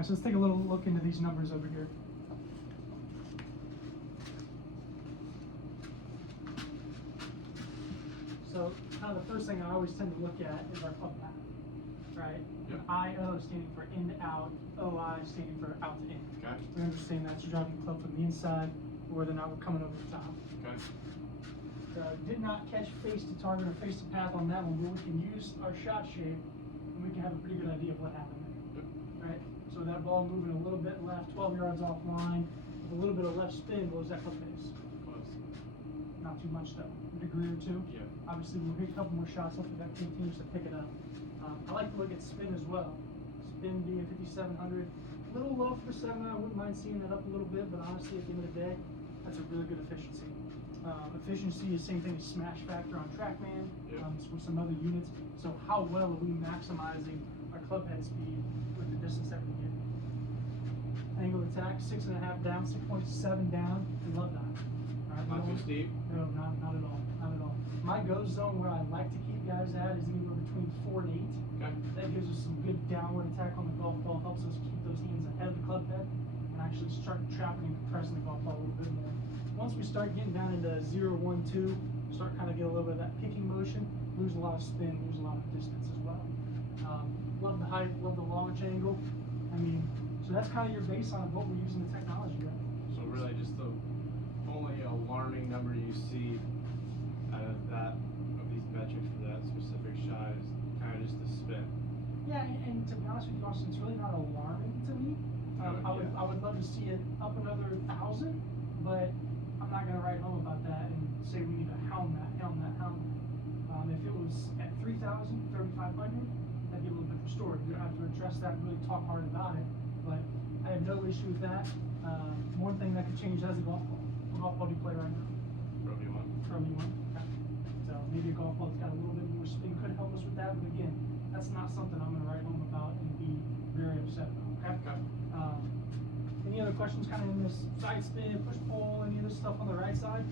Alright, so let's take a little look into these numbers over here. So kind of the first thing I always tend to look at is our club path, right? Yep. IO standing for in to out, OI standing for out to in. Okay. We understand that's driving the club from the inside, or whether or not we're coming over the top. Okay. Did not catch face to target or face to path on that one, but we can use our shot shape and we can have a pretty good idea of what happened there. Yep. Right? So that ball moving a little bit left, 12 yards offline, with a little bit of left spin, what was that club face? Close. Not too much though, a degree or two. Yeah. Obviously we'll hit a couple more shots, hopefully that continues to pick it up. I like to look at spin as well. Spin being 5,700. A little low for the 7, I wouldn't mind seeing that up a little bit, but honestly at the end of the day, that's a really good efficiency. Efficiency is same thing as smash factor on TrackMan, Yep. with some other units. So how well are we maximizing our club head speed with the distance that we get? Angle of attack, 6.5 down, 6.7 down. We love that. All right, Not too steep. No, not at all. Not at all. My go zone where I like to keep guys at is anywhere between 4 and 8. Okay. That gives us some good downward attack on the golf ball, helps us keep those hands ahead of the club head, and actually start trapping and compressing the golf ball a little bit more. Once we start getting down into 0, 1, 2, start kind of get a little bit of that picking motion, lose a lot of spin, lose a lot of distance as well. Love the height, love the launch angle. I mean, so that's kind of your baseline of what we're using the technology with. So really just the only alarming number you see out of these metrics for that specific shot is kind of just the spin. Yeah, and to be honest with you, Austin, it's really not alarming to me. I would love to see it up another 1,000, but I'm not gonna write home about that and say we need to hound that. If it was at 3,000, 3,500, that'd be a little different story. We'd have to address that and really talk hard about it. But I have no issue with that. One thing that could change that is a golf ball. What golf ball do you play right now? Probably one. Throw me one. Okay. So maybe a golf ball that's got a little bit more spin could help us with that. But again, that's not something I'm gonna write home about and be very upset about. Okay. Okay. Any other questions kind of in this side spin, push pull, any of this stuff on the right side?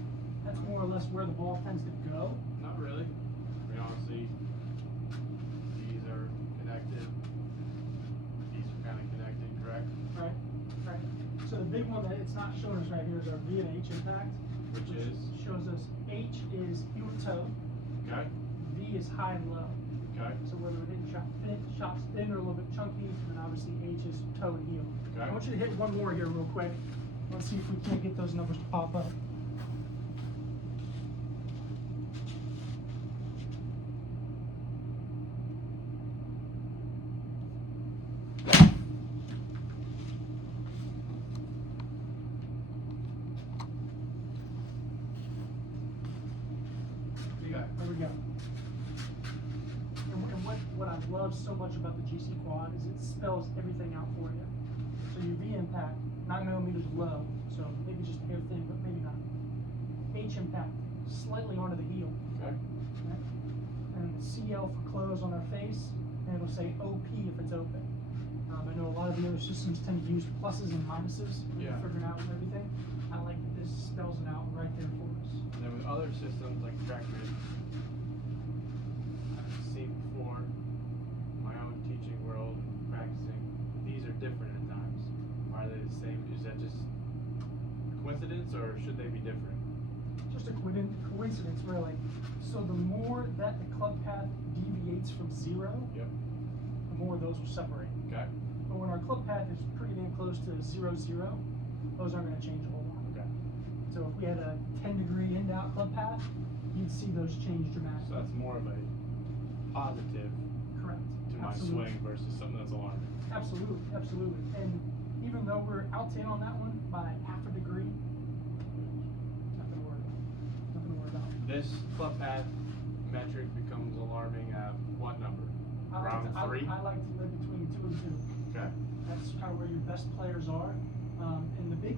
That's more or less where the ball tends to go. Not really. I mean, honestly, these are connected. These are kind of connected, correct? Right, right. So the big one that it's not showing us right here is our V and H impact. Which is? Shows us H is heel to toe, Okay. V is high and low. Okay. So whether we're hitting shots thin or a little bit chunky, and obviously H is toe and heel. Okay. I want you to hit one more here real quick. Let's see if we can't get those numbers to pop up. Okay. There we go. And what I love so much about the GC Quad is it spells everything out for you. So your V impact, 9 millimeters low, so maybe just a hair thin, but maybe not. H impact, slightly onto the heel. Okay. Right? And CL for close on our face, and it'll say OP if it's open. I know a lot of the other systems tend to use pluses and minuses when Yeah. you're figuring out everything. I like that this spells it out right there for us. And then with other systems like TrackMan, I've seen before in my own teaching world and practicing, these are different at times. Are they the same? Is that just coincidence or should they be different? Just a coincidence, really. So the more that the club path deviates from 0, Yep. the more those will separate. Okay. But when our club path is pretty damn close to 0, 0, those aren't going to change a whole lot. Okay. So if we had a 10-degree in-out club path, you'd see those change dramatically. So that's more of a positive Correct. to my Absolutely. swing versus something that's alarming. Absolutely, absolutely. And even though we're out to in on that one by half a degree, nothing to worry about. Nothing to worry about. This club path metric becomes alarming at what number? Around I 3? like to live between 2 and 2. Okay. That's kind of where your best players are. And the big